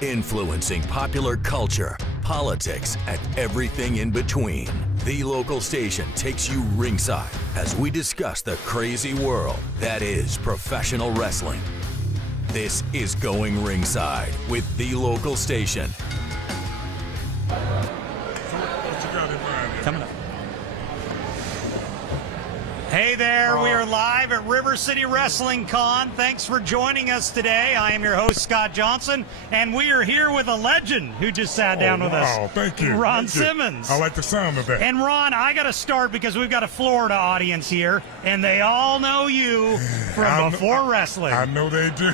influencing popular culture, politics, and everything in between. The local station takes you ringside as we discuss the crazy world that is professional wrestling. This is Going Ringside with The Local Station. What you got in mind here? Coming up. Hey there, we are live at River City Wrestling Con. Thanks for joining us today. I am your host, Scott Johnson, and we are here with a legend who just sat down with us. Wow, thank you. Ron Thank you. Simmons. I like the sound of that. And Ron, I got to start because we've got a Florida audience here, and they all know you from before wrestling. I know they do.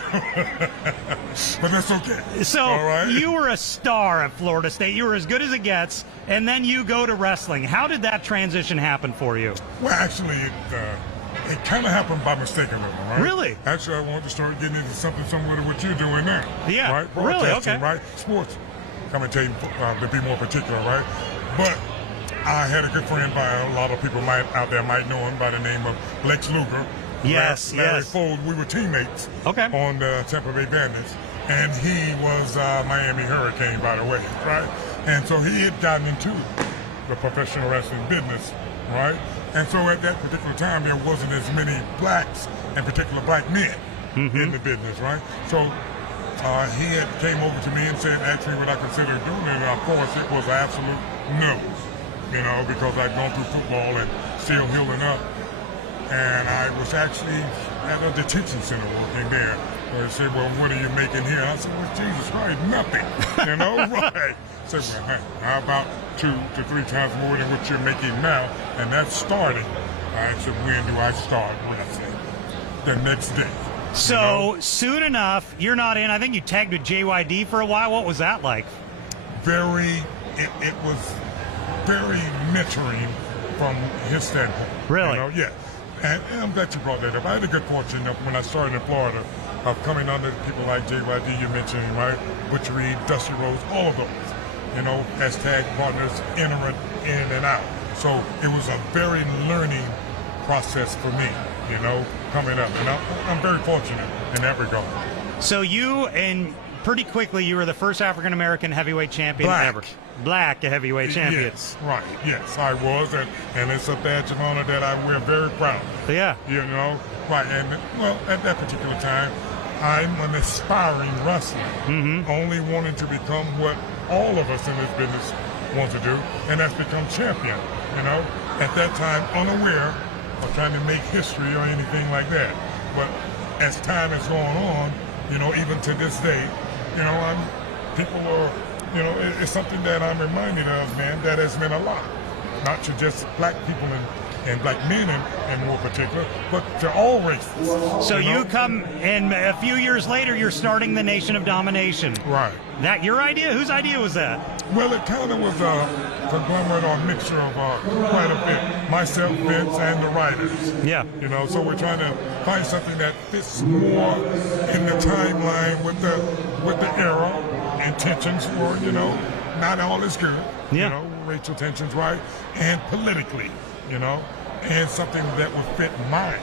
But that's okay. So all right? you were a star at Florida State. You were as good as it gets, and then you go to wrestling. How did that transition happen for you? Well, actually, it kind of happened by mistake a little, right? Really? Actually, I wanted to start getting into something similar to what you're doing now. Yeah, right? really? Broadcasting, Okay. right? Sports commentating, to be more particular, right? But I had a good friend, by a lot of people out there might know him by the name of Lex Luger. Yes, Larry yes. Fold. We were teammates on the Tampa Bay Bandits, and he was Miami Hurricane, by the way, right? And so he had gotten into the professional wrestling business, right? And so at that particular time, there wasn't as many blacks, in particular black men, in the business, right? So he had came over to me and said, actually, what I considered doing, and of course, it was an absolute no, you know, because I'd gone through football and still healing up. And I was actually at a detention center working there. So he said, well, what are you making here? I said, well, Jesus Christ, nothing, you know, right? I said, well, hey, how about 2 to 3 times more than what you're making now? And that's starting. I said, when do I start wrestling? The next day. So soon enough, you're not in. I think you tagged with JYD for a while. What was that like? It was very mentoring from his standpoint. Really? You know, yeah. And I'm glad you brought that up. I had a good fortune of when I started in Florida of coming under people like JYD you mentioned, right? Butch Reed, Dusty Rhodes, all of those, you know, as tag partners in and out. So it was a very learning process for me, you know, coming up. And I'm very fortunate in that regard. So you, and pretty quickly, you were the first African-American heavyweight champion ever. Black heavyweight champion. Yes, right. Yes, I was. And it's a badge of honor that I wear very proud. Yeah. You know, right. And, well, at that particular time, I'm an aspiring wrestler, only wanting to become what all of us in this business want to do, and that's become champion, you know. At that time, unaware of trying to make history or anything like that. But as time has gone on, you know, even to this day, you know, people are, you know, it's something that I'm reminded of, man, that has meant a lot. Not to just black people and black men in more particular, but to all races. So you know? come, and a few years later, you're starting the Nation of Domination. Right. That your idea? Whose idea was that? Well, it kind of was a conglomerate or mixture of quite a bit. Myself, Vince, and the writers. Yeah. You know, so we're trying to find something that fits more in the timeline with the era. Intentions were, you know, not all is good. Yeah. You know, racial tensions, right? And politically, you know, and something that would fit my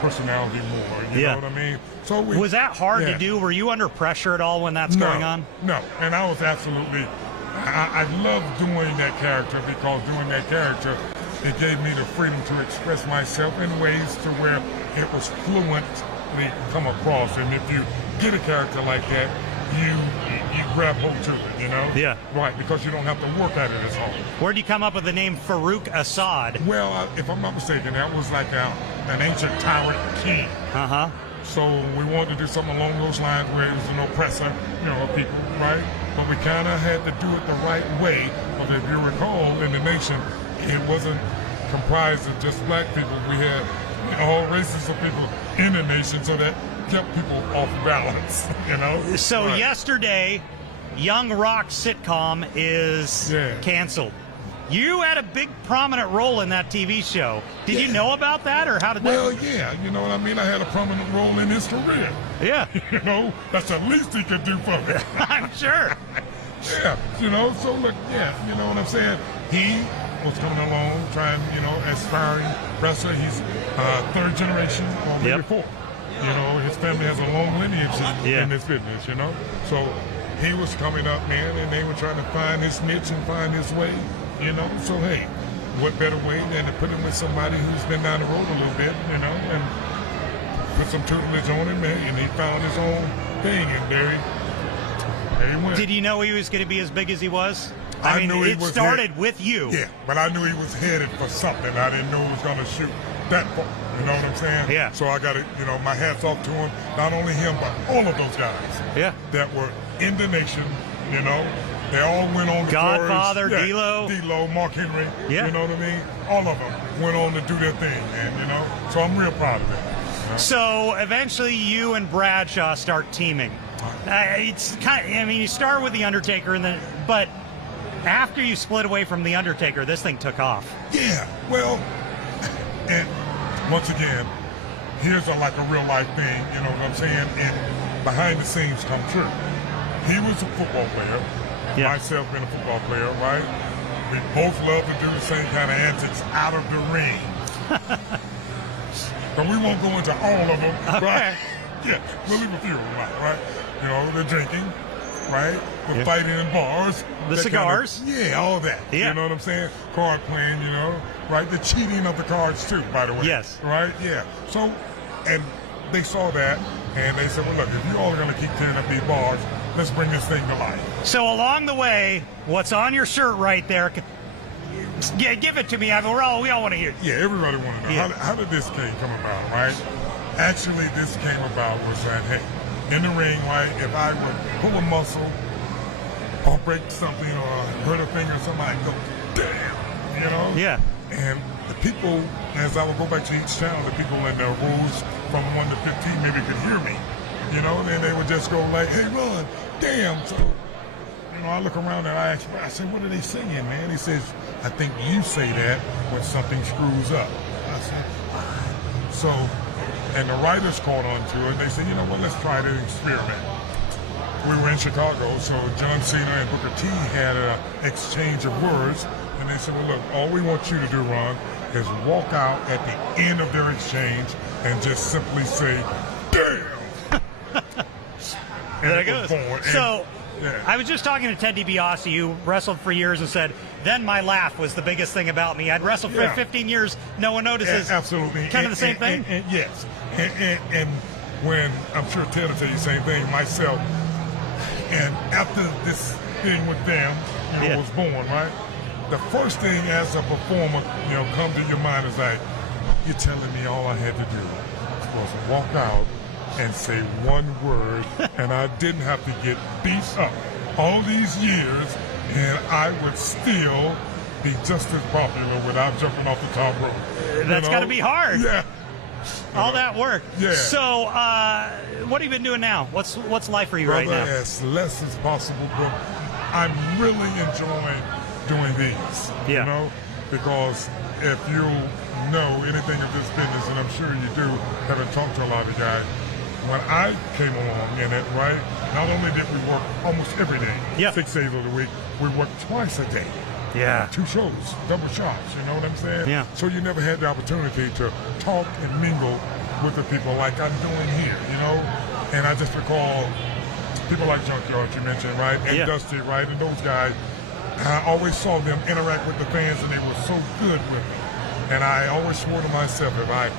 personality more. You know what I mean? So was that hard to do? Were you under pressure at all when that's going on? No, and I was absolutely. I love doing that character because doing that character, it gave me the freedom to express myself in ways to where it was fluently come across. And if you get a character like that, you grab hold to it, you know? Yeah. Right, because you don't have to work at it as hard. Where'd you come up with the name Farouk Assad? Well, if I'm not mistaken, that was like an ancient tyrant king. So we wanted to do something along those lines where it was an oppressor, you know, of people, right? But we kind of had to do it the right way. Because if you recall, in the nation, it wasn't comprised of just black people. We had all races of people in the nation, so that kept people off balance, you know? So yesterday, Young Rock sitcom is canceled. You had a big prominent role in that TV show. Did you know about that, or how did that? Well, yeah, you know what I mean? I had a prominent role in his career. Yeah. You know, that's the least he could do for me. I'm sure. Yeah, you know, so look, yeah, you know what I'm saying? He was coming along, trying, you know, aspiring wrestler. He's third generation or maybe fourth. You know, his family has a long lineage in this business, you know. So he was coming up, man, and they were trying to find his niche and find his way, you know. So, hey, what better way than to put him with somebody who's been down the road a little bit, you know, and put some tutelage on him, man, and he found his own thing, and there he went. Did you know he was going to be as big as he was? I mean, knew he it was started with you. Yeah, but I knew he was headed for something. I didn't know he was going to shoot that far. You know what I'm saying? Yeah. So I got to, you know, my hat's off to him. Not only him, but all of those guys. Yeah. That were in the nation, you know. They all went on to Godfather, flourish. D-Lo. D-Lo, Mark Henry. Yeah. You know what I mean? All of them went on to do their thing, man, you know. So I'm real proud of them. You know? So eventually you and Bradshaw start teaming. It's kind of, I mean, you start with The Undertaker, but after you split away from The Undertaker, this thing took off. Yeah, well, and once again, here's like a real life thing, you know what I'm saying? And behind the scenes come true. He was a football player, myself being a football player, right? We both love to do the same kind of antics out of the ring. But we won't go into all of them, right? Yeah, we'll leave a few of them out, right? You know, the drinking, right? The fighting in bars. The cigars. All that. Yeah. You know what I'm saying? Card playing, you know, right? The cheating of the cards too, by the way. Yes. Right? Yeah. So, and they saw that, and they said, well, look, if you all are going to keep tearing up these bars, let's bring this thing to life. So along the way, what's on your shirt right there? Yeah, give it to me. We all want to hear it. Yeah, everybody want to know. Yeah. How did this came come about, right? Actually, this came about was that, hey, in the ring, right, if I would pull a muscle or break something or hurt a finger or something, I'd go, damn, you know? Yeah. And the people, as I would go back to each town, the people in their rows from 1 to 15 maybe could hear me, you know? And they would just go like, hey, Ron, damn. So, you know, I look around and I said, what are they saying, man? He says, I think you say that when something screws up. I said, fine. So, and the writers caught on to it. They said, you know what, let's try to experiment. We were in Chicago, so John Cena and Booker T had an exchange of words, and they said, well, look, all we want you to do, Ron, is walk out at the end of their exchange and just simply say, damn! And There it it was goes. born. So, yeah. I was just talking to Ted DiBiase, who wrestled for years, and said, then my laugh was the biggest thing about me. I'd wrestled for 15 years, no one notices. Absolutely. Kind of the same thing? Yes. And when, I'm sure Ted will tell you the same thing, myself, and after this thing with them, you know, was born, right? The first thing as a performer, you know, come to your mind is like, you're telling me all I had to do was walk out and say one word, and I didn't have to get beat up all these years, and I would still be just as popular without jumping off the top rope. That's got to be hard. Yeah. All that work. Yeah. So, what have you been doing now? What's life for you Brother, right now? as less as possible, but I'm really enjoying doing these. Yeah. You know, because if you know anything of this business, and I'm sure you do, having talked to a lot of guys, when I came along in it, right, not only did we work almost every day, 6 days of the week, we worked twice a day. Yeah. 2 shows, double shots, you know what I'm saying? Yeah. So you never had the opportunity to talk and mingle with the people like I'm doing here, you know? And I just recall people like Junkyard, you mentioned, right? And Dusty, right? And those guys, I always saw them interact with the fans, and they were so good with me. And I always swore to myself, if I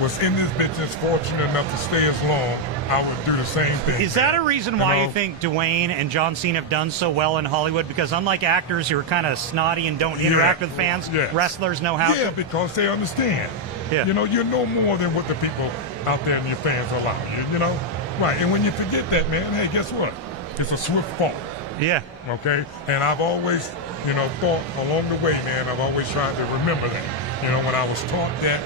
was in this business fortunate enough to stay as long, I would do the same thing. Is that a reason why you think Dwayne and John Cena have done so well in Hollywood? Because unlike actors who are kind of snotty and don't interact with fans, wrestlers know how Yeah, to. because they understand. Yeah. You know, you're no more than what the people out there and your fans allow you, you know? Right, and when you forget that, man, hey, guess what? It's a swift fall. Yeah. Okay? And I've always, you know, thought along the way, man, I've always tried to remember that. You know, when I was taught that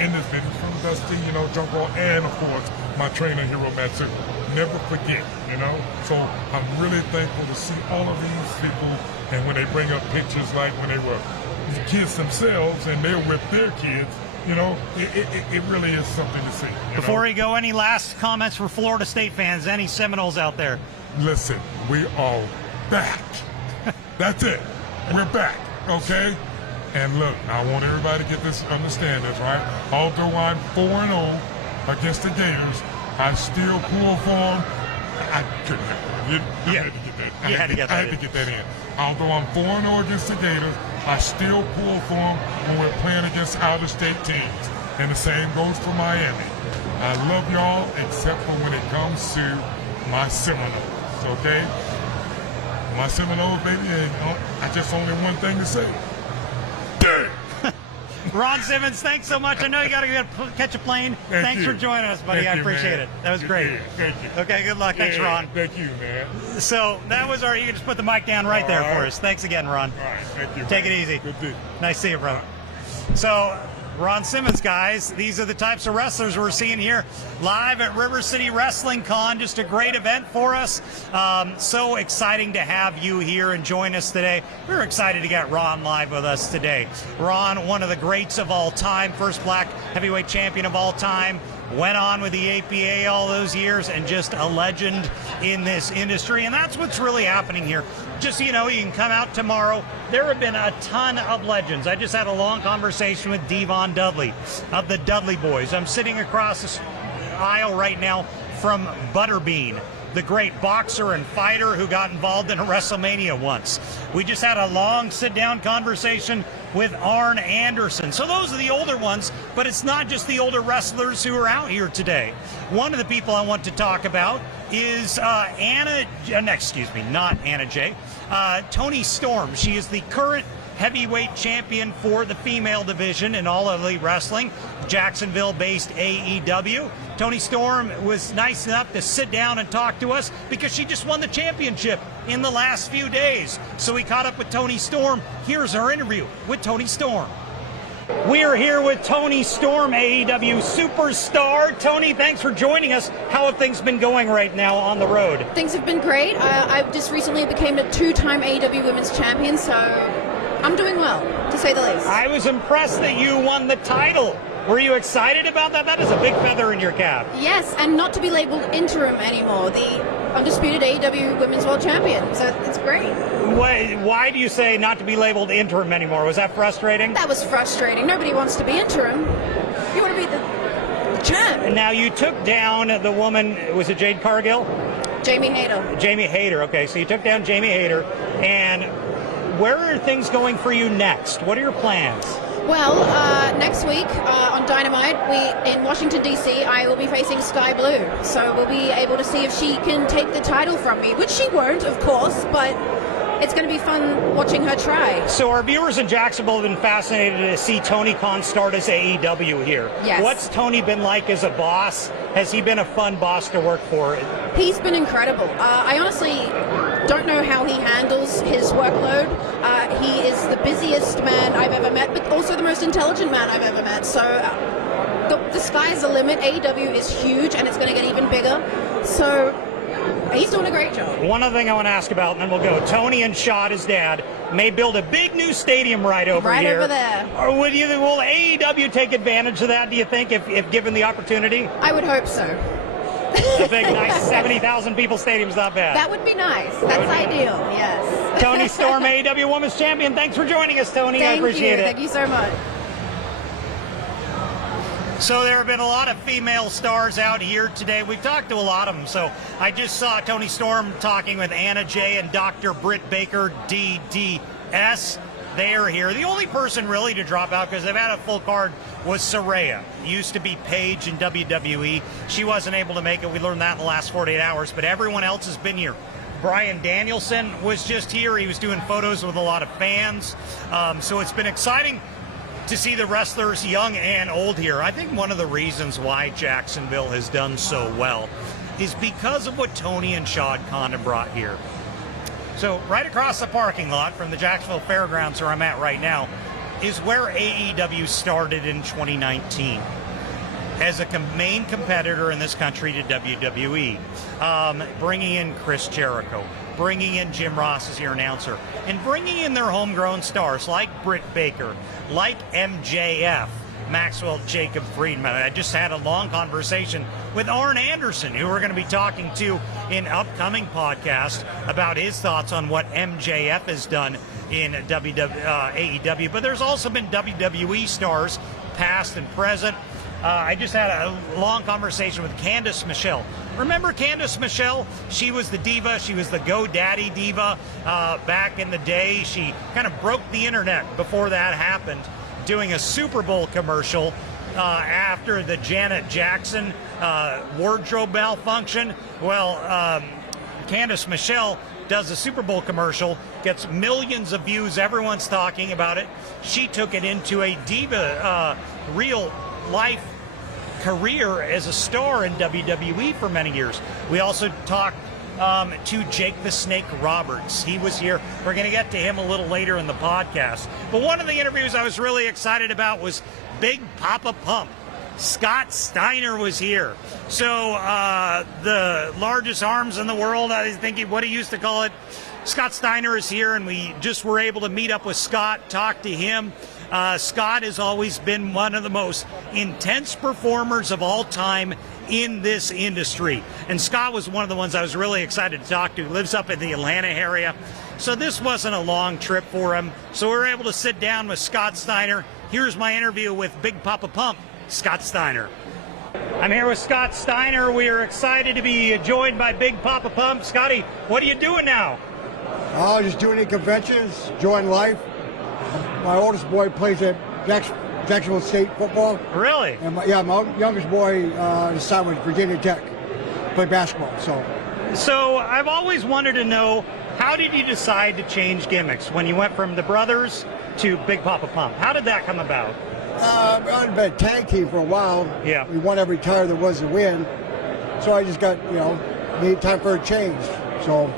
in this business from Dusty, you know, Jump Ball, and of course, my trainer, Hero Matsu, never forget, you know? So I'm really thankful to see all of these people, and when they bring up pictures like when they were kids themselves and they're with their kids, you know, it really is something to see. Before we go, any last comments for Florida State fans? Any Seminoles out there? Listen, we are back. That's it. We're back, okay? And look, I want everybody to get this, understand this, right? Although I'm 4-0 against the Gators, I still pull for them. I couldn't help it. I had to get that. You had to get that I had to get that in. Although I'm 4-0 against the Gators, I still pull for them when we're playing against out-of-state teams. And the same goes for Miami. I love y'all, except for when it comes to my Seminoles, okay? My Seminoles, baby, and I just only one thing to say. Dang. Ron Simmons, thanks so much. I know you got to catch a plane. Thanks for joining us, buddy. I appreciate it. That was great. Thank you. Okay, good luck. Thanks, Ron. Thank you, man. So that was you can just put the mic down right there for us. Thanks again, Ron. All right, thank you. Take it easy. Good day. Nice to see you, brother. So, Ron Simmons, guys, these are the types of wrestlers we're seeing here live at River City Wrestling Con. Just a great event for us. So exciting to have you here and join us today. We're excited to get Ron live with us today. Ron, one of the greats of all time, first black heavyweight champion of all time, went on with the APA all those years, and just a legend in this industry. And that's what's really happening here. Just so you know, you can come out tomorrow. There have been a ton of legends. I just had a long conversation with Devon Dudley of the Dudley Boys. I'm sitting across this aisle right now from Butterbean, the great boxer and fighter who got involved in a WrestleMania once. We just had a long sit-down conversation with Arn Anderson. So those are the older ones, but it's not just the older wrestlers who are out here today. One of the people I want to talk about is Toni Storm. She is the current heavyweight champion for the female division in All Elite Wrestling, Jacksonville-based AEW. Toni Storm was nice enough to sit down and talk to us because she just won the championship in the last few days. So we caught up with Toni Storm. Here's our interview with Toni Storm. We are here with Toni Storm, AEW superstar. Toni, thanks for joining us. How have things been going right now on the road? Things have been great. I just recently became a two-time AEW Women's Champion, so I'm doing well, to say the least. I was impressed that you won the title. Were you excited about that? That is a big feather in your cap. Yes, and not to be labeled interim anymore, the undisputed AEW Women's World Champion, so it's great. Why do you say not to be labeled interim anymore? Was that frustrating? That was frustrating. Nobody wants to be interim. You want to be the champ. And now you took down the woman, was it Jade Cargill? Jamie Hayter. Jamie Hayter, okay, so you took down Jamie Hayter, and where are things going for you next? What are your plans? Well, next week on Dynamite, in Washington, D.C., I will be facing Sky Blue. So we'll be able to see if she can take the title from me, which she won't, of course, but it's going to be fun watching her try. So our viewers in Jacksonville have been fascinated to see Tony Khan start as AEW here. Yes. What's Tony been like as a boss? Has he been a fun boss to work for? He's been incredible. I honestly don't know how he handles his workload. He is the busiest man I've ever met, but also the most intelligent man I've ever met. So the sky's the limit. AEW is huge, and it's going to get even bigger. So he's doing a great job. One other thing I want to ask about, and then we'll go. Tony and Shad, his dad, may build a big new stadium right over here. Right over there. Or will AEW take advantage of that, do you think, if given the opportunity? I would hope so. A big, nice 70,000 people stadium's not bad. That would be nice. That's ideal, yes. Toni Storm, AEW Women's Champion. Thanks for joining us, Toni. I appreciate it. Thank you so much. So there have been a lot of female stars out here today. We've talked to a lot of them. So I just saw Toni Storm talking with Anna Jay and Dr. Britt Baker, DDS. They are here. The only person really to drop out, because they've had a full card, was Saraya. Used to be Paige in WWE. She wasn't able to make it. We learned that in the last 48 hours. But everyone else has been here. Bryan Danielson was just here. He was doing photos with a lot of fans. So it's been exciting to see the wrestlers, young and old, here. I think one of the reasons why Jacksonville has done so well is because of what Tony and Shad Khan have brought here. So right across the parking lot from the Jacksonville Fairgrounds, where I'm at right now, is where AEW started in 2019 as a main competitor in this country to WWE, bringing in Chris Jericho, bringing in Jim Ross as your announcer, and bringing in their homegrown stars like Britt Baker, like MJF, Maxwell Jacob Friedman. I just had a long conversation with Arn Anderson, who we're going to be talking to in upcoming podcast about his thoughts on what MJF has done in AEW. But there's also been WWE stars, past and present. I just had a long conversation with Candice Michelle, remember Candice Michelle? She was the diva. She was the GoDaddy diva back in the day. She kind of broke the internet before that happened, doing a Super Bowl commercial after the Janet Jackson wardrobe malfunction. Well, Candice Michelle does a Super Bowl commercial, gets millions of views, everyone's talking about it. She took it into a diva, real life career as a star in WWE for many years. We also talked to Jake the Snake Roberts. He was here. We're going to get to him a little later in the podcast. But one of the interviews I was really excited about was Big Papa Pump. Scott Steiner was here. So the largest arms in the world, I think what he used to call it. Scott Steiner is here, and we just were able to meet up with Scott, talk to him. Scott has always been one of the most intense performers of all time in this industry. And Scott was one of the ones I was really excited to talk to. He lives up in the Atlanta area. So this wasn't a long trip for him. So we were able to sit down with Scott Steiner. Here's my interview with Big Papa Pump, Scott Steiner. I'm here with Scott Steiner. We are excited to be joined by Big Papa Pump. Scotty, what are you doing now? Oh, just doing any conventions, enjoying life. My oldest boy plays at Jacksonville State football. Really? And my youngest boy, his son was Virginia Tech, played basketball. So I've always wanted to know, how did you decide to change gimmicks when you went from the Brothers to Big Papa Pump? How did that come about? I'd been a tag team for a while. Yeah. We won every time there was to win. So I just got, needed time for a change. So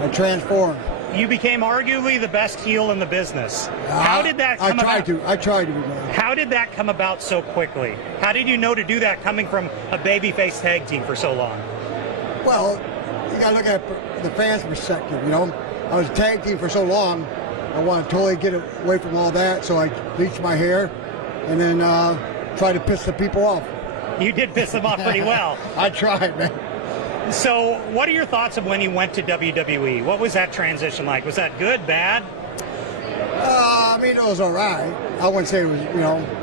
I transformed. You became arguably the best heel in the business. How did that come about? I tried to be good. How did that come about so quickly? How did you know to do that coming from a babyface tag team for so long? Well, you got to look at the fans' perspective, I was a tag team for so long. I want to totally get away from all that, so I bleached my hair and then tried to piss the people off. You did piss them off pretty well. I tried, man. So what are your thoughts of when you went to WWE? What was that transition like? Was that good, bad? It was all right. I wouldn't say it was,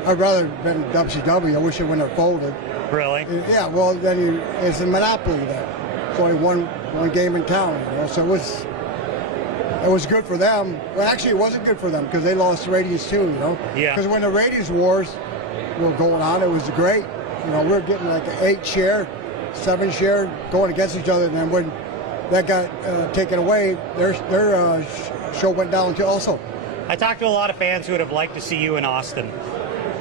I'd rather have been WCW. I wish it wouldn't have folded. Really? Yeah, well, then it's a monopoly then. It's only one game in town, so it was good for them. Well, actually, it wasn't good for them because they lost ratings too, Yeah. Because when the ratings wars were going on, it was great. We were getting like an 8 share, 7 share going against each other, and then when that got taken away, their show went down too also. I talked to a lot of fans who would have liked to see you in Austin.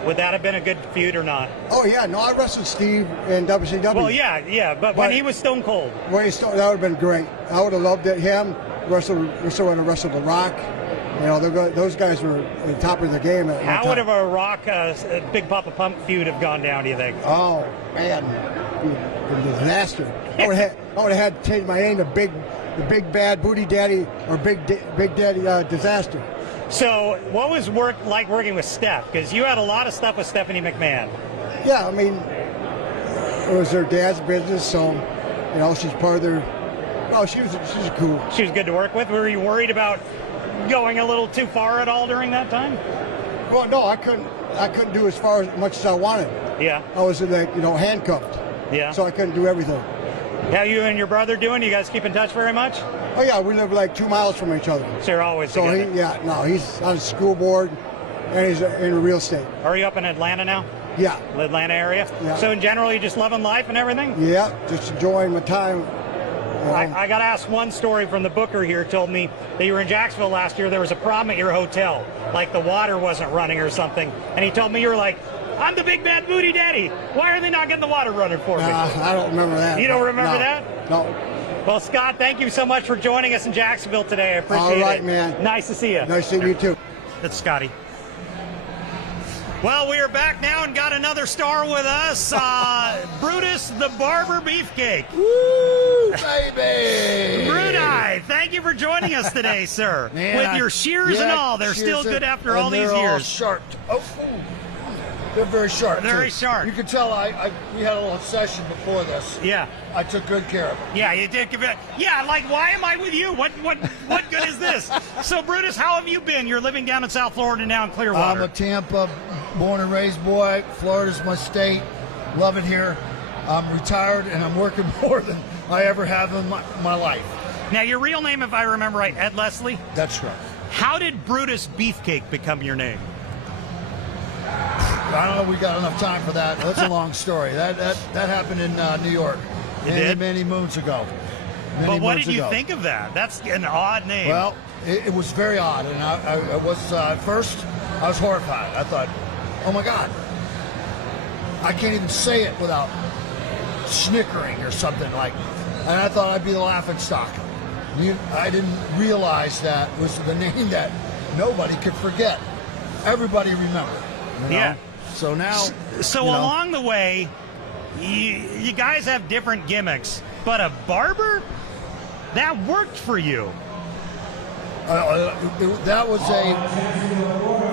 Would that have been a good feud or not? Oh yeah, no, I wrestled Steve in WCW. Well, yeah, but when he was Stone Cold. When that would have been great. I would have loved it. Him, wrestled The Rock. Those guys were at the top of the game at How would have a Rock, Big Papa Pump feud have gone down, do you think? Oh, man. A disaster. I would have had to change my name to the Big Bad Booty Daddy or Big Daddy Disaster. So what was like working with Steph? Because you had a lot of stuff with Stephanie McMahon. Yeah, it was their dad's business, so, she's part of their... Oh, she's cool. She was good to work with. Were you worried about going a little too far at all during that time? Well, no, I couldn't do as much as I wanted. Yeah. I was handcuffed. Yeah. So I couldn't do everything. How you and your brother doing? You guys keep in touch very much? Oh yeah, we live like 2 miles from each other. So you're always so together. He's on the school board and he's in real estate. Are you up in Atlanta now? Yeah. The Atlanta area? Yeah. So in general, you just loving life and everything? Yeah, just enjoying my time. I got to ask one story from the booker here. Told me that you were in Jacksonville last year. There was a problem at your hotel, like the water wasn't running or something. And he told me you were like, I'm the Big Bad Booty Daddy. Why are they not getting the water running for me? I don't remember that. You don't remember that? No. Well, Scott, thank you so much for joining us in Jacksonville today. I appreciate it. All right, man. Nice to see you. Nice to see you too. That's Scotty. Well, we are back now and got another star with us, Brutus the Barber Beefcake. Woo, baby! Bruti, thank you for joining us today, sir. Man, with your shears and all, they're still good after all these they're years. All sharp. They're very sharp. Very too. sharp. You can tell we had a little session before this. Yeah. I took good care of it. Yeah, you did. Yeah, like, why am I with you? What good is this? So, Brutus, how have you been? You're living down in South Florida now in Clearwater. I'm a Tampa born and raised boy. Florida's my state. Love it here. I'm retired, and I'm working more than I ever have in my life. Now, your real name, if I remember right, Ed Leslie? That's right. How did Brutus Beefcake become your name? I don't know if we got enough time for that. That's a long story. That happened in New York many moons ago. But what did you think of that? That's an odd name. Well, it was very odd, and I was at first I was horrified. I thought, oh my God, I can't even say it without snickering or something like. And I thought I'd be the laughing stock. I didn't realize that was the name that nobody could forget. Everybody remembered. You know? Yeah. So now. So along the way, you guys have different gimmicks, but a barber, that worked for you. That was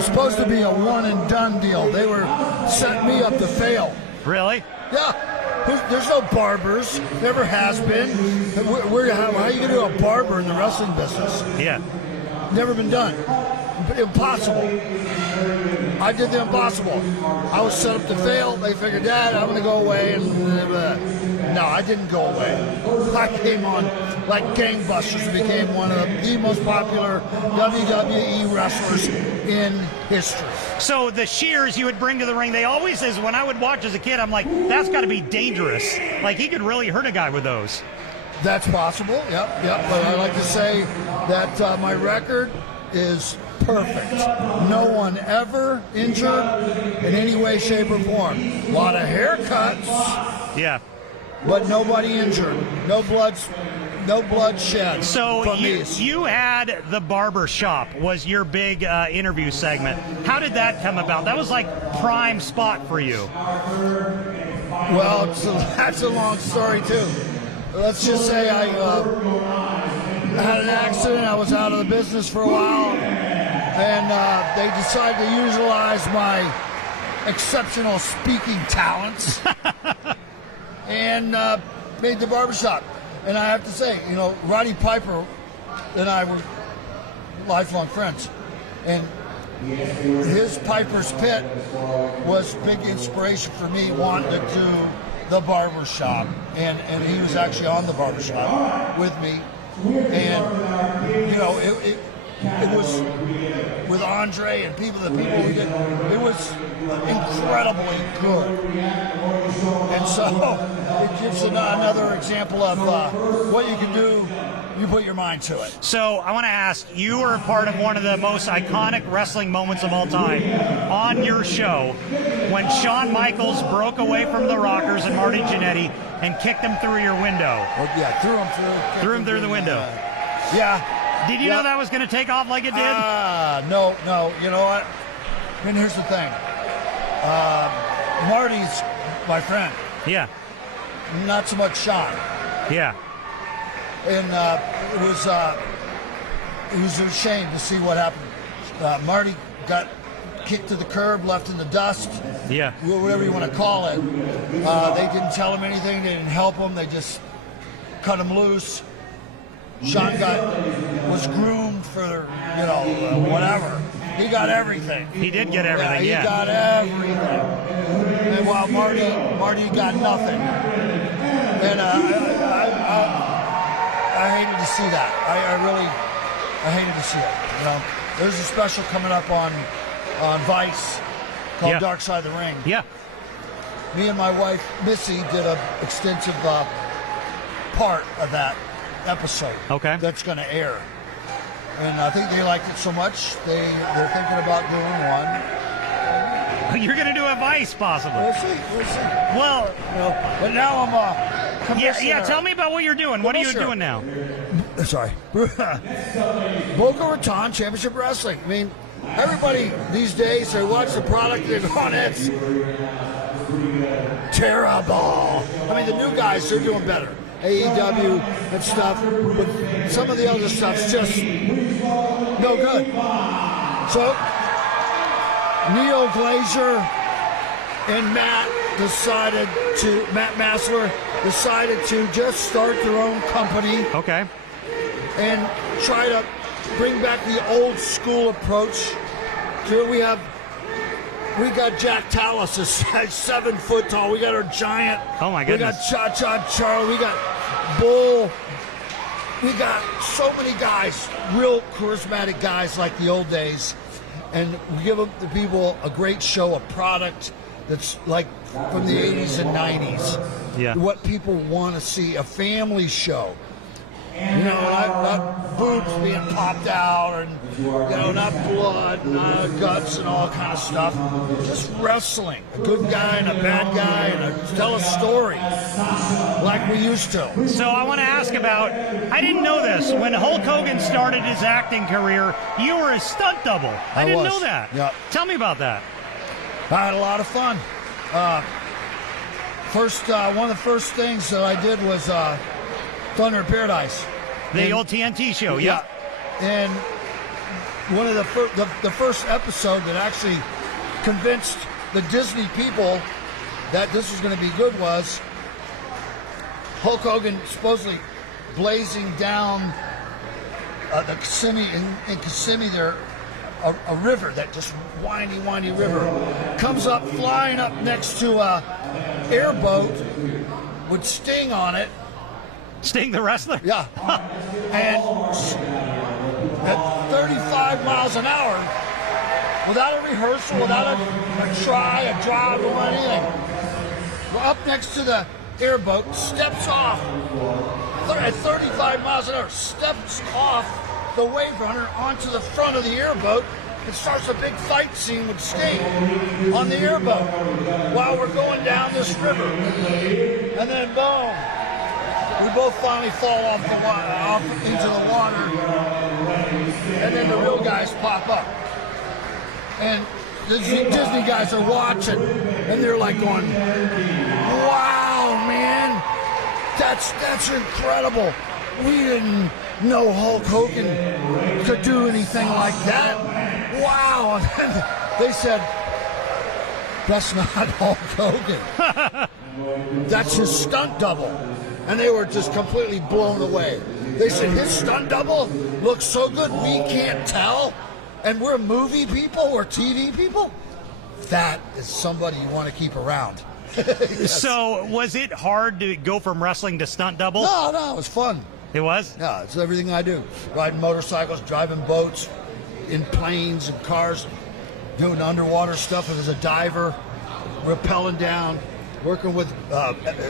supposed to be a one and done deal. They were setting me up to fail. Really? Yeah. There's no barbers. Never has been. How are you going to do a barber in the wrestling business? Yeah. Never been done. Impossible. I did the impossible. I was set up to fail. They figured, Dad, I'm going to go away. No, I didn't go away. I came on like gangbusters and became one of the most popular WWE wrestlers in history. So the shears you would bring to the ring, they always, as when I would watch as a kid, I'm like, that's got to be dangerous. Like, he could really hurt a guy with those. That's possible, yep. But I like to say that my record is perfect. No one ever injured in any way, shape, or form. A lot of haircuts. Yeah. But nobody injured. No blood shed. So from these. you had the barber shop was your big interview segment. How did that come about? That was like prime spot for you. Well, that's a long story too. Let's just say I had an accident. I was out of the business for a while, and they decided to utilize my exceptional speaking talents and made the barbershop. And I have to say, Roddy Piper and I were lifelong friends, and his Piper's Pit was big inspiration for me wanting to do the barbershop, and he was actually on the barbershop with me, and it was with Andre and the people who did it was incredibly good, and so it gives another example of what you can do. You put your mind to it. So I want to ask, you were a part of one of the most iconic wrestling moments of all time on your show when Shawn Michaels broke away from the Rockers and Marty Jannetty and kicked him through your window. Well, yeah, threw him through the window. Yeah. Did you know that was going to take off like it did? No. You know what? And here's the thing. Marty's my friend. Yeah. Not so much Shawn. Yeah. And it was a shame to see what happened. Marty got kicked to the curb, left in the dust. Yeah. Whatever you want to call it. They didn't tell him anything. They didn't help him. They just cut him loose. Shawn was groomed for, whatever. He got everything. He did get everything, yeah. He got everything. And while Marty got nothing. And I hated to see that. I hated to see it. There's a special coming up on Vice called Dark Side of the Ring. Yeah. Me and my wife Missy did an extensive part of that episode. Okay. That's going to air, and I think they liked it so much they're thinking about doing one. You're going to do a Vice, possibly. We'll see. Well, but now I'm commissioner. Yeah. Tell me about what you're doing. What are you doing now? Sorry. Boca Raton Championship Wrestling. I mean, everybody these days, they watch the product, they're going, it's terrible. I mean, the new guys, they're doing better. AEW and stuff, but some of the other stuff's just no good. So, Neil Glazer and Matt Massler decided to just start their own company. Okay. And try to bring back the old school approach. So we have We got Jack Tallis, is 7 foot tall. We got our giant. Oh, my goodness. We got Cha-Cha Charlie. We got Bull. We got so many guys, real charismatic guys like the old days. And we give them, the people a great show, a product that's like from the 80s and 90s. Yeah. What people want to see, a family show. You know, not boobs being popped out, and not blood, not guts, and all kind of stuff. Just wrestling, a good guy and a bad guy, and tell a story like we used to. So I want to ask about, I didn't know this, when Hulk Hogan started his acting career, you were a stunt double. I didn't know that. Yep. Tell me about that. I had a lot of fun. One of the first things that I did was Thunder in Paradise. The old TNT show, yeah. And one of the first episode that actually convinced the Disney people that this was going to be good was Hulk Hogan supposedly blazing down the Kissimmee, in Kissimmee there, a river, that just windy river, comes up flying up next to a airboat with Sting on it. Sting the wrestler? Yeah. And at 35 miles an hour, without a rehearsal, without a try, a drive, or anything, we're up next to the airboat, steps off at 35 miles an hour, steps off the wave runner onto the front of the airboat and starts a big fight scene with Sting on the airboat while we're going down this river. And then boom, we both finally fall off into the water, and then the real guys pop up. And the Disney guys are watching, and they're like going, "Wow, man, that's incredible. We didn't know Hulk Hogan could do anything like that. Wow." And then they said, "That's not Hulk Hogan. That's his stunt double." And they were just completely blown away. They said, "His stunt double looks so good, we can't tell. And we're movie people, we're TV people. That is somebody you want to keep around." Yes. So was it hard to go from wrestling to stunt double? No, it was fun. It was? Yeah, it's everything I do. Riding motorcycles, driving boats, in planes and cars, doing underwater stuff as a diver, rappelling down, working with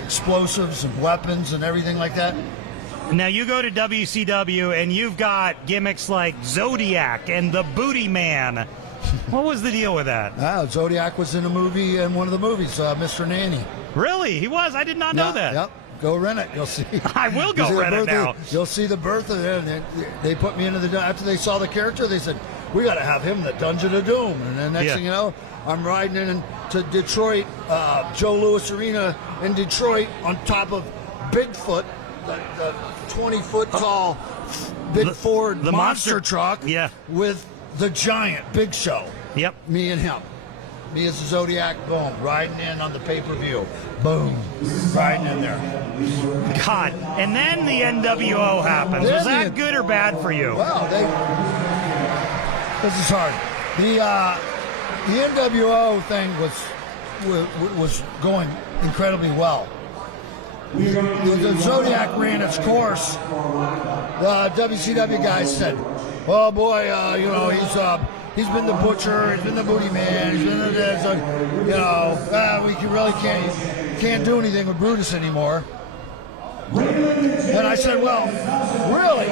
explosives and weapons and everything like that. Now you go to WCW and you've got gimmicks like Zodiac and the Booty Man. What was the deal with that? Zodiac was in a movie, in one of the movies, Mr. Nanny. Really? He was? I did not know that. Yep. Go rent it. You'll see. I will go rent it now. You'll see the birth of it. And they put me into after they saw the character, they said, "We got to have him in the Dungeon of Doom." And then next thing you know, I'm riding into Detroit, Joe Louis Arena in Detroit, on top of Bigfoot, the 20-foot tall big Ford monster truck, with the giant Big Show. Yep. Me and him. Me as the Zodiac, boom, riding in on the pay-per-view. Boom, riding in there. God, and then the NWO happens. Was that good or bad for you? Well, this is hard. The NWO thing was going incredibly well. The Zodiac ran its course. The WCW guys said, "Oh boy, he's been the Butcher, he's been the Boogeyman, he's been the this, we really can't do anything with Brutus anymore." And I said, "Well, really?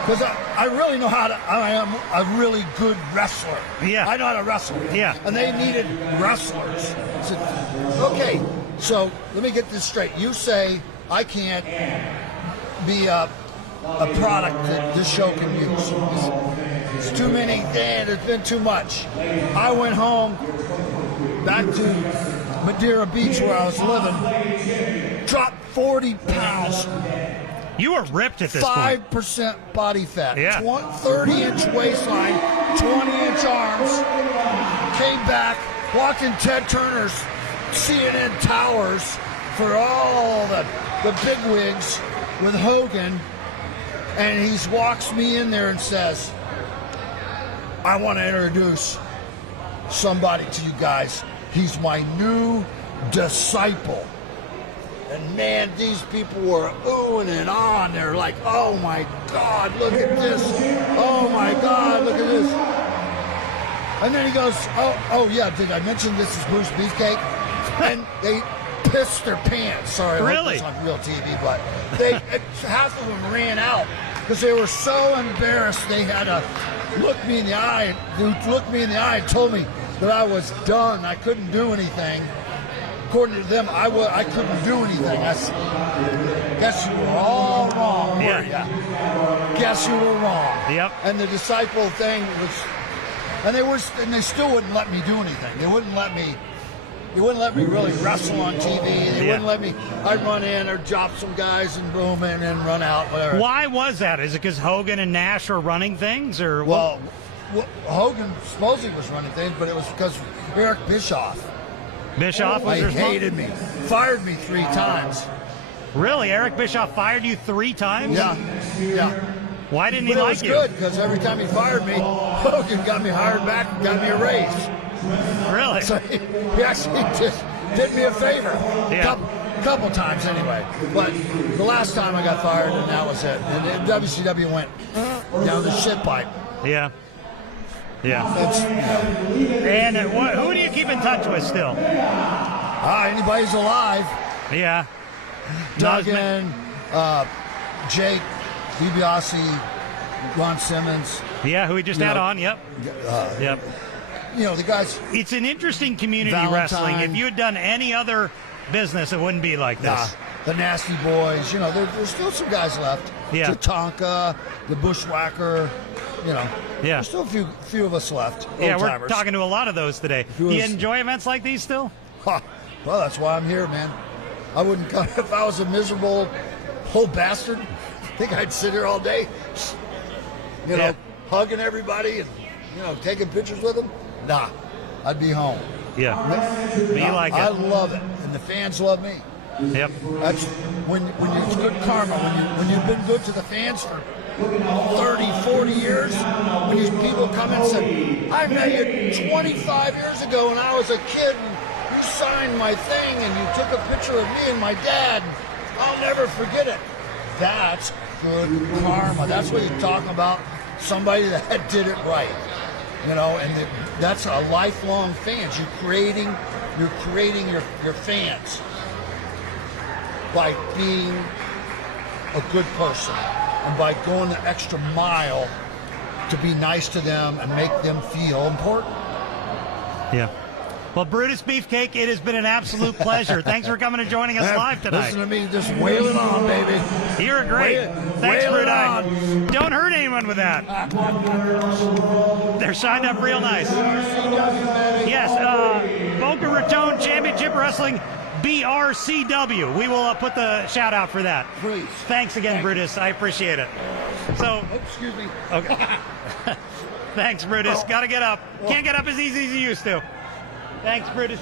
Because I really know how to. I am a really good wrestler. Yeah, I know how to wrestle. Yeah, and they needed wrestlers." I said, "Okay, so let me get this straight. You say I can't be a product that this show can use. It's too many. There's been too much." I went home, back to Madeira Beach where I was living, dropped 40 pounds. You were ripped at this 5% body fat. Yeah. 30-inch waistline, 20-inch arms. Came back, walked in Ted Turner's CNN Towers for all the big wigs with Hogan, and he walks me in there and says, "I want to introduce somebody to you guys. He's my new disciple. And man, these people were oohing and on. They're like, oh my God, look at this. Oh my God, look at this. And then he goes, oh yeah, did I mention this is Brutus Beefcake? And they pissed their pants. Sorry, I hope Really? it's on real TV, but half of them ran out because they were so embarrassed. They had to look me in the eye. They looked me in the eye and told me that I was done. I couldn't do anything. According to them, I couldn't do anything. Guess you were all wrong. Yeah. Guess you were wrong. Yep. And the disciple thing was, and they still wouldn't let me do anything. They wouldn't let me really wrestle on TV. They wouldn't let me. I'd run in or drop some guys and boom and then run out, whatever. Why was that? Is it because Hogan and Nash were running things, or Well, Hogan supposedly was running things, but it was because Eric Bischoff. Bischoff was He responsible? hated me. Fired me 3 times. Really? Eric Bischoff fired you 3 times? Yeah. Why didn't But he it like was you? good because every time he fired me, Hogan got me hired back and got me a raise. Really? So he actually just did me a favor. Yeah. Couple times anyway. But the last time I got fired, and that was it. And then WCW went down the shit pipe. Yeah. Yeah. That's, And who do you keep in touch with still? anybody's alive. Yeah. Not as many- Duggan, Jake, DiBiase, Ron Simmons. Yeah, who we just had on. Yep. Yep. The guys. It's an interesting community Valentine. wrestling. If you had done any other business, it wouldn't be like this. The Nasty Boys, there's still some guys left. Yeah. Tatanka, the Bushwhacker, Yeah. There's still a few of us left. Yeah, we're old-timers. talking to a lot of those today. Do you was- enjoy events like these still? Well, that's why I'm here, man. I wouldn't come if I was a miserable old bastard. I think I'd sit here all day, Yeah. hugging everybody and, taking pictures with them. Nah, I'd be home. Yeah. Me like I it. love it, and the fans love me. Yep. That's when it's good karma. When you've been good to the fans for 30, 40 years, when these people come in and say, I met you 25 years ago when I was a kid, and you signed my thing, and you took a picture of me and my dad. I'll never forget it. That's good karma. That's what you're talking about. Somebody that did it right. And that's a lifelong fans. You're creating your fans by being a good person and by going the extra mile to be nice to them and make them feel important. Yeah. Well, Brutus Beefcake, it has been an absolute pleasure. Thanks for coming and joining us live tonight. Listen to me, just wailing on, baby. You're great. Thanks, Whale it Brutus. Don't hurt anyone with that. They're signed up real nice. Yes, Boca Raton Championship Wrestling, BRCW. We will put the shout out for that. Please. Thanks again, Brutus. I appreciate it. So, Excuse me. okay. Thanks, Brutus. Got to get up. Can't get up as easy as you used to. Thanks, Brutus.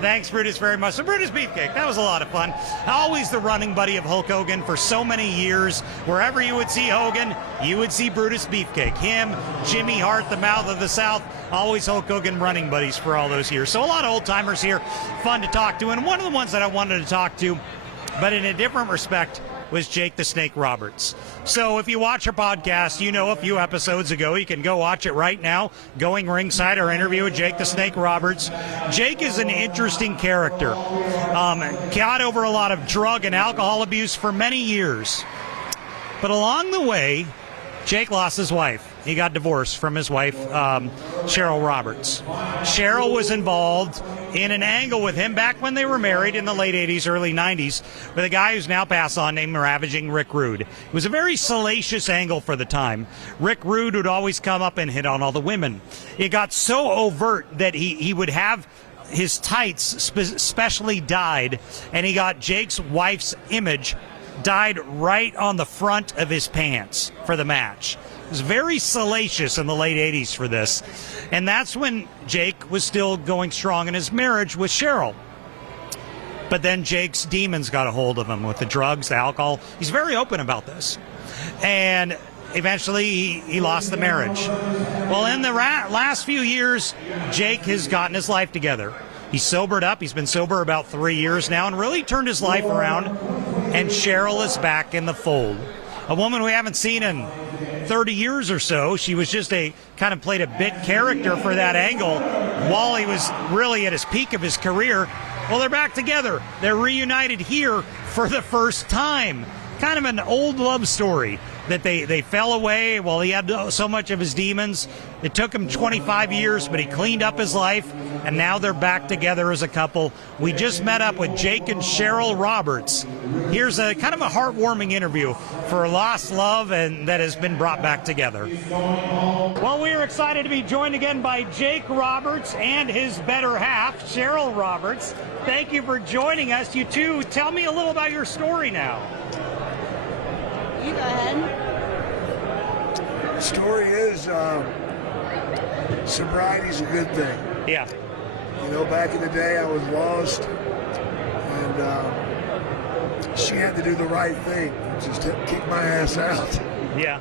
Thanks, Brutus, very much. So, Brutus Beefcake, that was a lot of fun. Always the running buddy of Hulk Hogan for so many years. Wherever you would see Hogan, you would see Brutus Beefcake. Him, Jimmy Hart, the Mouth of the South, always Hulk Hogan running buddies for all those years. So a lot of old-timers here, fun to talk to. And one of the ones that I wanted to talk to, but in a different respect, was Jake the Snake Roberts. So if you watch our podcast, a few episodes ago, you can go watch it right now, Going Ringside, our interview with Jake the Snake Roberts. Jake is an interesting character. Got over a lot of drug and alcohol abuse for many years. But along the way, Jake lost his wife. He got divorced from his wife, Cheryl Roberts. Cheryl was involved in an angle with him back when they were married in the late 80s, early 90s, with a guy who's now passed on named Ravaging Rick Rude. It was a very salacious angle for the time. Rick Rude would always come up and hit on all the women. It got so overt that he would have his tights specially dyed, and he got Jake's wife's image dyed right on the front of his pants for the match. It was very salacious in the late 80s for this. And that's when Jake was still going strong in his marriage with Cheryl. But then Jake's demons got a hold of him with the drugs, the alcohol. He's very open about this. And eventually he lost the marriage. Well, in the last few years, Jake has gotten his life together. He's sobered up. He's been sober about 3 years now and really turned his life around. And Cheryl is back in the fold. A woman we haven't seen in 30 years or so. She was just kind of played a bit character for that angle while he was really at his peak of his career. Well, they're back together. They're reunited here for the first time. Kind of an old love story that they fell away while he had so much of his demons. It took him 25 years, but he cleaned up his life, and now they're back together as a couple. We just met up with Jake and Cheryl Roberts. Here's a kind of a heartwarming interview for lost love and that has been brought back together. Well, we are excited to be joined again by Jake Roberts and his better half, Cheryl Roberts. Thank you for joining us. You two, tell me a little about your story now. You go ahead. The story is sobriety's a good thing. Yeah. You know, back in the day, I was lost, and she had to do the right thing, just kick my ass out. Yeah.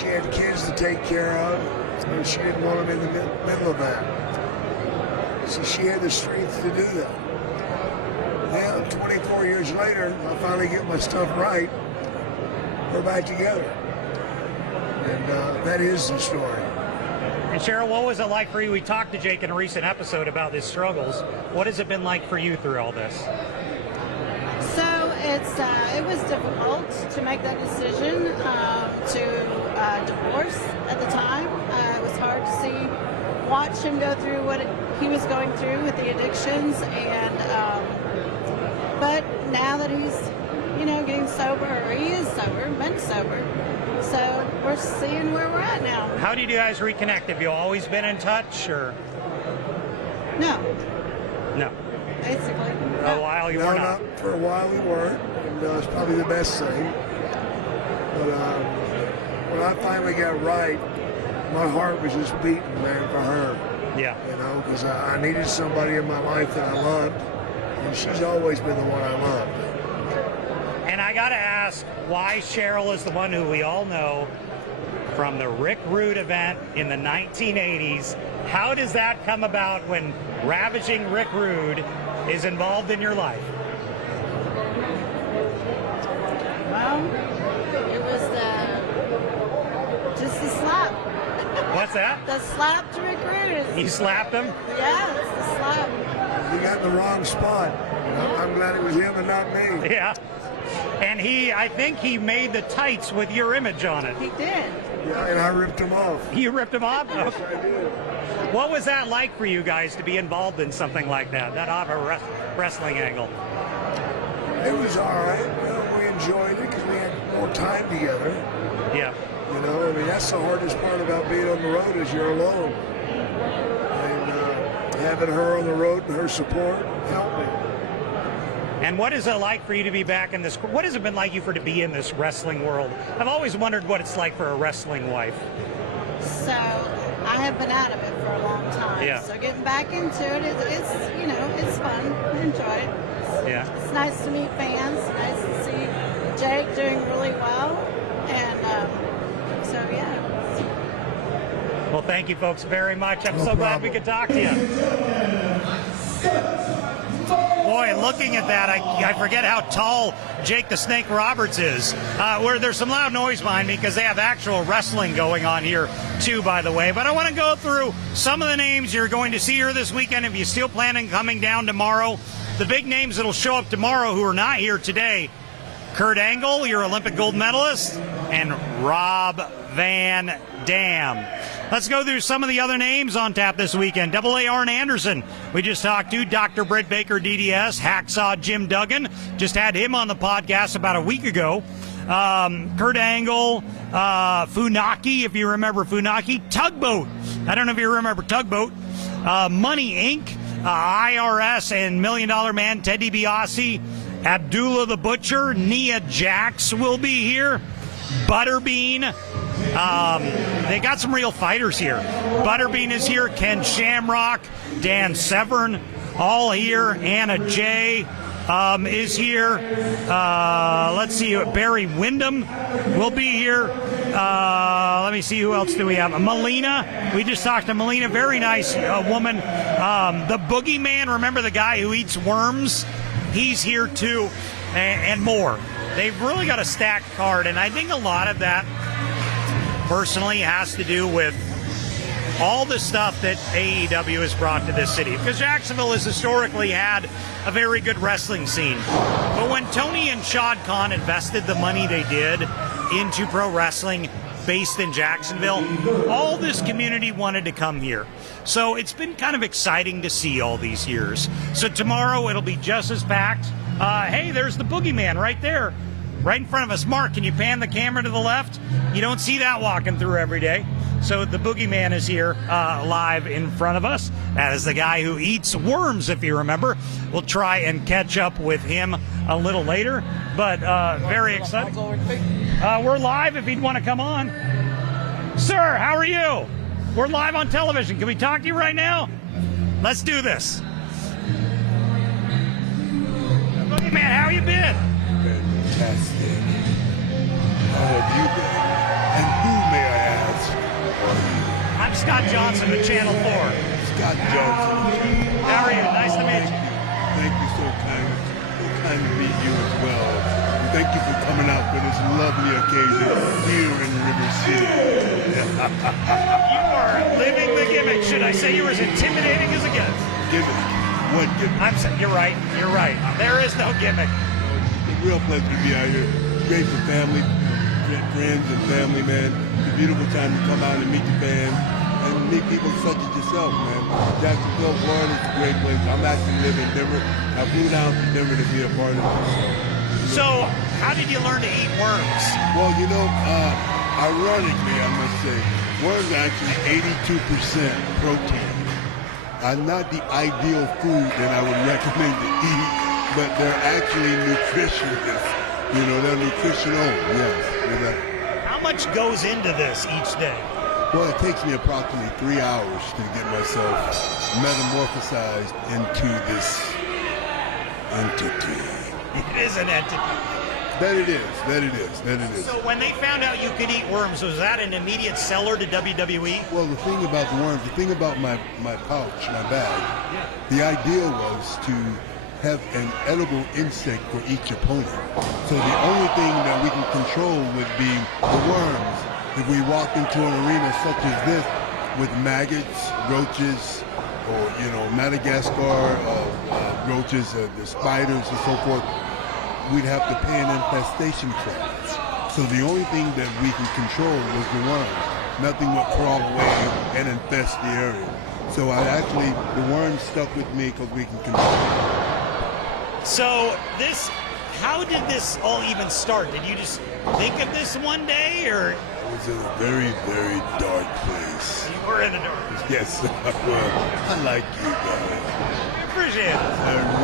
She had kids to take care of, and she didn't want them in the middle of that. So she had the strength to do that. Now, 24 years later, I finally get my stuff right. We're back together. And that is the story. And Cheryl, what was it like for you? We talked to Jake in a recent episode about his struggles. What has it been like for you through all this? So it was difficult to make that decision to divorce at the time. It was hard to watch him go through what he was going through with the addictions, and but now that he's getting sober, or he is sober, been sober. So we're seeing where we're at now. How did you guys reconnect? Have you always been in touch, or? No. No. Basically. For a while you were not. For a while we weren't, and it's probably the best thing. But when I finally got right, my heart was just beating, man, for her. Yeah. You know, because I needed somebody in my life that I loved, and she's always been the one I loved. And I got to ask, why Cheryl is the one who we all know from the Rick Rude event in the 1980s. How does that come about when ravaging Rick Rude is involved in your life? Well, it was just the slap. What's that? The slap to Rick Rude. You slapped him? Yeah, it's the slap. You got in the wrong spot. I'm glad it was him and not me. Yeah. And I think he made the tights with your image on it. He did. Yeah, and I ripped him off. You ripped him off? Yes, I did. What was that like for you guys to be involved in something like that out of a wrestling angle? It was all right. We enjoyed it because we had more time together. Yeah. You know, I mean, that's the hardest part about being on the road is you're alone. And having her on the road and her support helped me. And what is it like for you to be back in this? What has it been like to be in this wrestling world? I've always wondered what it's like for a wrestling wife. So I have been out of it for a long time. Yeah. So getting back into it, it's fun. I enjoy it. Yeah. It's nice to meet fans. It's nice to see Jake doing really well. And so, yeah. Well, thank you folks very much. I'm No so glad problem. we could talk to you. Boy, looking at that, I forget how tall Jake the Snake Roberts is. Where there's some loud noise behind me because they have actual wrestling going on here too, by the way. But I want to go through some of the names you're going to see here this weekend if you still plan on coming down tomorrow. The big names that'll show up tomorrow who are not here today: Kurt Angle, your Olympic gold medalist, and Rob Van Dam. Let's go through some of the other names on tap this weekend. AA Arn Anderson, we just talked to. Dr. Britt Baker, DDS. Hacksaw Jim Duggan, just had him on the podcast about a week ago. Kurt Angle, Funaki, if you remember Funaki. Tugboat, I don't know if you remember Tugboat. Money Inc., IRS and $1 Million Man, Ted DiBiase. Abdullah the Butcher, Nia Jax will be here. Butterbean. They got some real fighters here. Butterbean is here. Ken Shamrock, Dan Severn, all here. Anna Jay is here. Let's see. Barry Windham will be here. Let me see, who else do we have? Melina. We just talked to Melina. Very nice woman. The Boogeyman, remember the guy who eats worms? He's here too, and more. They've really got a stacked card, and I think a lot of that personally has to do with all the stuff that AEW has brought to this city, because Jacksonville has historically had a very good wrestling scene. But when Tony and Shad Khan invested the money they did into pro wrestling based in Jacksonville, all this community wanted to come here. So it's been kind of exciting to see all these years. So tomorrow it'll be just as packed. Hey, there's the Boogeyman right there, right in front of us. Mark, can you pan the camera to the left? You don't see that walking through every day. So the Boogeyman is here live in front of us. That is the guy who eats worms, if you remember. We'll try and catch up with him a little later, but very exciting. We're live if you'd want to come on. Sir, how are you? We're live on television. Can we talk to you right now? Let's do this. Boogeyman, how you been? Fantastic. How have you been? And who, may I ask, are you? I'm Scott Johnson with Channel 4. Scott Johnson. How are you? Nice to meet you. Thank you, so kind to meet you as well. And thank you for coming out for this lovely occasion here in River City. You are living the gimmick. Should I say you're as intimidating as it gets? Gimmick? What gimmick? I'm saying, you're right. You're right. There is no gimmick. It's a real pleasure to be out here. Great for family, friends and family, man. It's a beautiful time to come out and meet the fans and meet people such as yourself, man. Jacksonville, Florida is a great place. I'm actually living in Denver. I flew down to Denver to be a part of this. So, how did you learn to eat worms? Well, you know, ironically, I must say, worms are actually 82% protein. Not the ideal food that I would recommend to eat, but they're actually nutritious. You know, they're nutritional, yes. How much goes into this each day? Well, it takes me approximately 3 hours to get myself metamorphosized into this entity. It is an entity. That it is. So when they found out you could eat worms, was that an immediate seller to WWE? Well, the thing about the worms, the thing about my pouch, my bag, the idea was to have an edible insect for each opponent. So the only thing that we can control would be the worms. If we walked into an arena such as this with maggots, roaches, or, you know, Madagascar roaches, the spiders and so forth, we'd have to pay an infestation clause. So the only thing that we can control was the worms. Nothing would crawl away and infest the area. So the worms stuck with me because we can control it. So how did this all even start? Did you just think of this one day, or? I was in a very, very dark place. You were in the dark. Yes, well, I like you guys. I appreciate it. I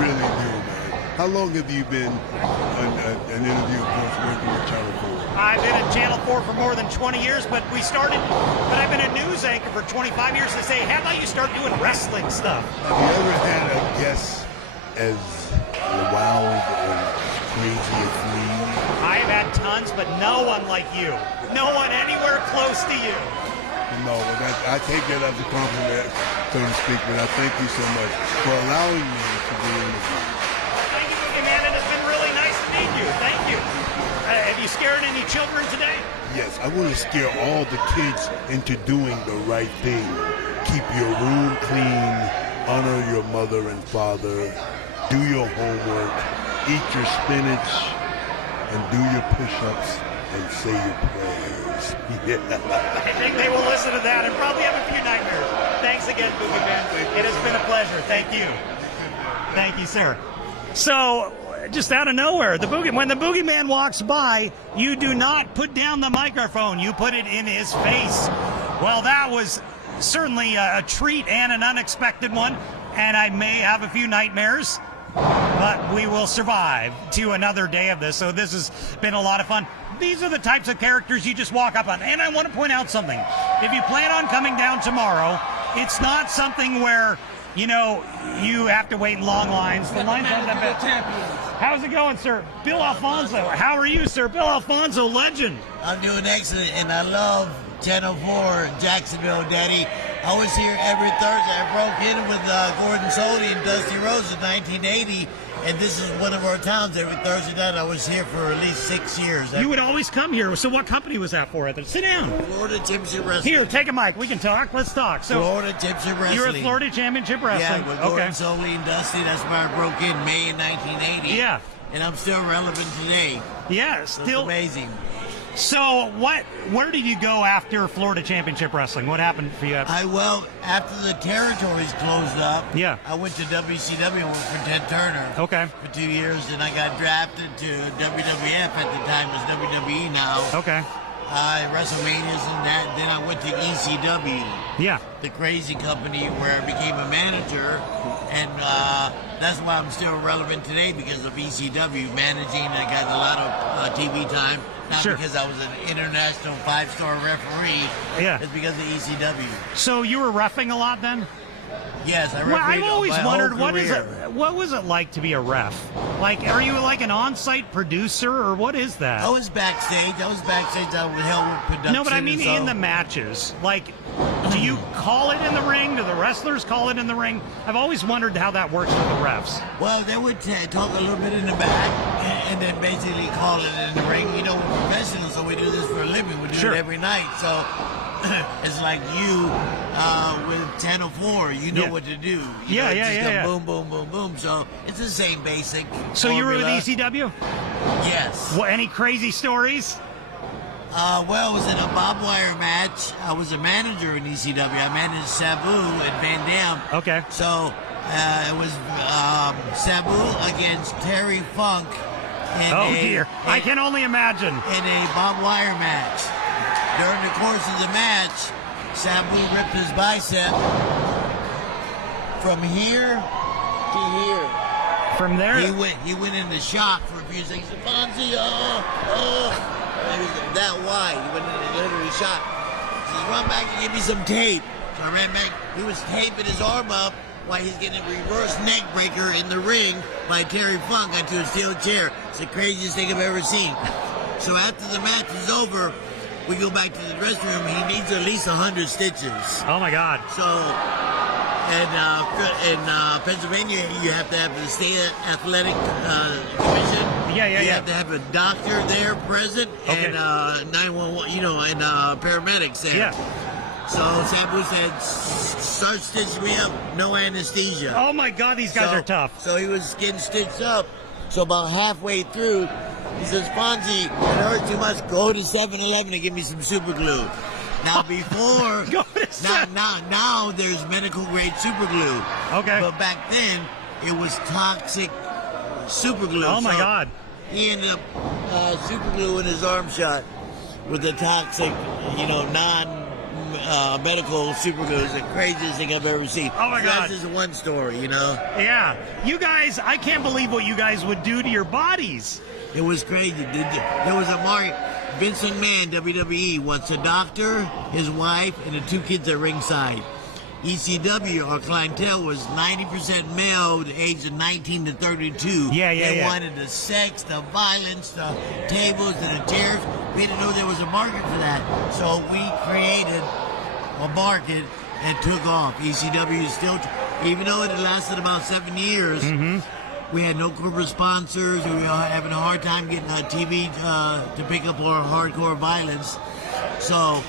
really do, man. How long have you been an interview course working with Channel 4? I've been at Channel 4 for more than 20 years, but I've been a news anchor for 25 years. They say, how about you start doing wrestling stuff? Have you ever had a guest as wild and crazy as me? I've had tons, but no one like you. No one anywhere close to you. No, but I take that as a compliment, so to speak, but I thank you so much for allowing me to be in the room. Thank you, Boogeyman, and it's been really nice to meet you. Thank you. Have you scared any children today? Yes, I want to scare all the kids into doing the right thing. Keep your room clean, honor your mother and father, do your homework, eat your spinach, and do your push-ups and say your prayers. I think they will listen to that and probably have a few nightmares. Thanks again, Boogeyman. It has been a pleasure. Thank you. Thank you, sir. So, just out of nowhere, when the Boogeyman walks by, you do not put down the microphone. You put it in his face. Well, that was certainly a treat and an unexpected one, and I may have a few nightmares, but we will survive to another day of this. So this has been a lot of fun. These are the types of characters you just walk up on. And I want to point out something. If you plan on coming down tomorrow, it's not something where, you know, you have to wait in long lines. The lines aren't that bad. How's it going, sir? Bill Alfonso. How are you, sir? Bill Alfonso, legend. I'm doing excellent, and I love Channel 4, Jacksonville, Daddy. I was here every Thursday. I broke in with Gordon Soley and Dusty Rose in 1980, and this is one of our towns. Every Thursday night, I was here for at least 6 years. You would always come here. So what company was that for? Sit down. Florida Championship Wrestling. Here, take a mic. We can talk. Let's talk. So Florida Championship Wrestling. You're at Florida Championship Wrestling. Yeah, with Gordon Soley and Dusty. That's where I broke in May in 1980. Yeah. And I'm still relevant today. Yeah, So still. it's amazing. So where did you go after Florida Championship Wrestling? What happened for you? Well, after the territories closed up, Yeah. I went to WCW and worked for Ted Turner. Okay. For 2 years, and I got drafted to WWF at the time. It's WWE now. Okay. WrestleManias and that. Then I went to ECW, Yeah. the crazy company, where I became a manager, and that's why I'm still relevant today, because of ECW managing. I got a lot of TV time, not Sure. because I was an international 5-star referee. Yeah. It's because of ECW. So you were reffing a lot then? Yes, I Well, refereed I've always my wondered whole career. what was it like to be a ref? Like, are you like an on-site producer, or what is that? I was backstage. I was with Hellwood Production. No, but I mean and so- in the matches. Like, do you call it in the ring? Do the wrestlers call it in the ring? I've always wondered how that works with the refs. Well, they would talk a little bit in the back, and then basically call it in the ring. You know, we're professionals, so we do this for a living. We do Sure. it every night. So it's like you with Channel 4. You know Yeah. what to do. You Yeah, know, yeah, just yeah, go yeah. Boom, boom, boom, boom. So it's the same basic. So you were with formula. ECW? Yes. What, any crazy stories? Well, it was in a barbed wire match. I was a manager in ECW. I managed Sabu and Van Dam. Okay. So it was Sabu against Terry Funk. Oh dear, I can only imagine. In a barbed wire match. During the course of the match, Sabu ripped his bicep from here to here. From there? He went into shock for a few seconds. Fonzie, It was that wide. He went into literally shock. He says, run back and give me some tape. So I ran back. He was taping his arm up while he's getting a reverse neck breaker in the ring by Terry Funk onto a steel chair. It's the craziest thing I've ever seen. So after the match is over, we go back to the dressing room. He needs at least 100 stitches. Oh my God. So, in Pennsylvania, you have to have the state athletic commission. You have to have a doctor there present and 911, and paramedics there. Yeah. So Sabu said, start stitching me up, no anesthesia. Oh my God, these guys are tough. So he was getting stitched up. So about halfway through, he says, Fonzie, it hurt too much. Go to 7-Eleven and give me some super glue. Now before, now there's medical grade super glue. Okay. But back then, it was toxic super glue. Oh my God. He ended up super gluing his arm shut with the toxic, non-medical super glue. It's the craziest thing I've ever seen. Oh my God. That's just one story, Yeah. You guys, I can't believe what you guys would do to your bodies. It was crazy. There was a Mark Vince McMahon, WWE, wants a doctor, his wife, and the 2 kids at ringside. ECW, our clientele, was 90% male, the age of 19 to 32. They wanted the sex, the violence, the tables, and the chairs. We didn't know there was a market for that. So we created a market and took off. ECW is still, even though it lasted about 7 years, we had no corporate sponsors. We were having a hard time getting TV to pick up our hardcore violence. So,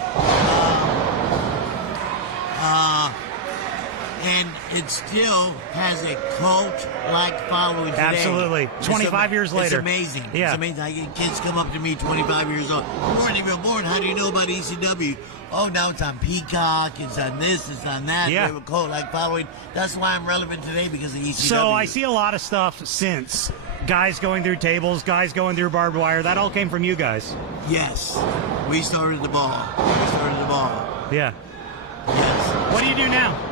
and it still has a cult-like following today. Absolutely. 25 years later. It's amazing. Yeah. It's amazing. I get kids come up to me 25 years old. You weren't even born. How do you know about ECW? Oh, now it's on Peacock. It's on this. It's on that. Yeah. We have a cult-like following. That's why I'm relevant today, because of ECW. So I see a lot of stuff since. Guys going through tables, guys going through barbed wire. That all came from you guys. Yes. We started the ball. Yeah. Yes. What do you do now?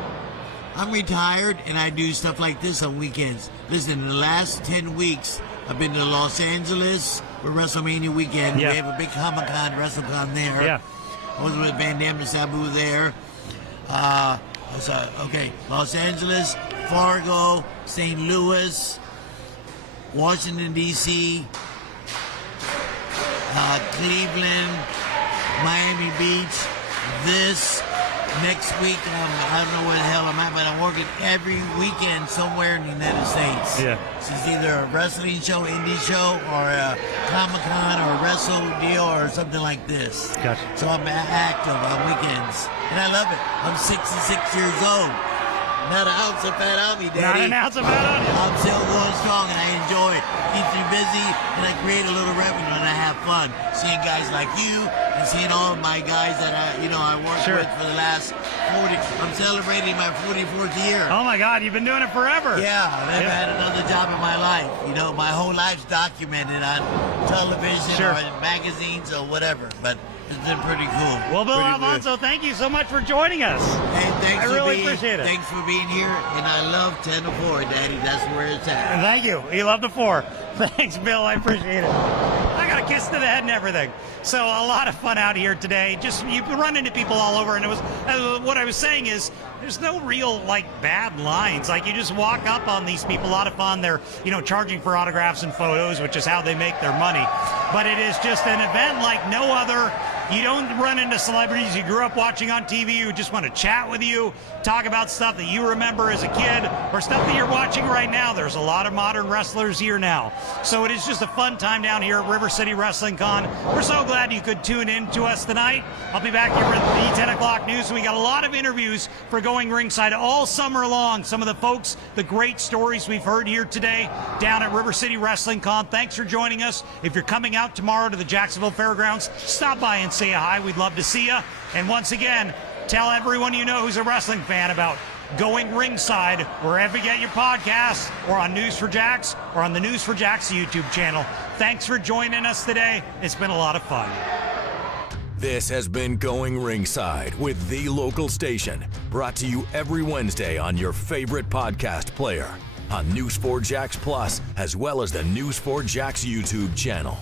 I'm retired, and I do stuff like this on weekends. Listen, in the last 10 weeks, I've been to Los Angeles for WrestleMania weekend. Yeah. We have a big Comic-Con, WrestleCon there. Yeah. I was with Van Dam and Sabu there. Los Angeles, Fargo, St. Louis, Washington, D.C., Cleveland, Miami Beach. This next week, I don't know where the hell I'm at, but I'm working every weekend somewhere in the United States. Yeah. So it's either a wrestling show, indie show, or a Comic-Con or a wrestle deal or something like this. Gotcha. So I'm active on weekends. And I love it. I'm 66 years old. Not an ounce of fat on me, Daddy. Not an ounce of fat on you. I'm still going strong, and I enjoy it. Keeps me busy, and I create a little revenue, and I have fun. Seeing guys like you, and seeing all of my guys that I worked Sure. with for the last 40. I'm celebrating my 44th year. Oh my God, you've been doing it forever. Yeah, I've never had another job in my life. My whole life's documented on television Sure. or in magazines or whatever, but it's been pretty cool. Well, Bill Pretty Alfonso, thank you so much for joining us. good. Hey, thanks I for really being, appreciate it. Thanks for being here, and I love 10 to 4, Daddy. That's where it's at. Thank you. You love the 4. Thanks, Bill. I appreciate it. I got a kiss to the head and everything. So a lot of fun out here today. Just you run into people all over, and it was what I was saying is there's no real bad lines. You just walk up on these people. A lot of fun. They're charging for autographs and photos, which is how they make their money. But it is just an event like no other. You don't run into celebrities you grew up watching on TV who just want to chat with you, talk about stuff that you remember as a kid or stuff that you're watching right now. There's a lot of modern wrestlers here now. So it is just a fun time down here at River City Wrestling Con. We're so glad you could tune in to us tonight. I'll be back here with the 10 o'clock news. We got a lot of interviews for Going Ringside all summer long. Some of the folks, the great stories we've heard here today down at River City Wrestling Con. Thanks for joining us. If you're coming out tomorrow to the Jacksonville Fairgrounds, stop by and say hi. We'd love to see you. And once again, tell everyone you know who's a wrestling fan about Going Ringside wherever you get your podcasts, or on News for Jacks, or on the News for Jacks YouTube channel. Thanks for joining us today. It's been a lot of fun. This has been Going Ringside with the local station, brought to you every Wednesday on your favorite podcast player, on News 4 Jacks Plus, as well as the News 4 Jacks YouTube channel.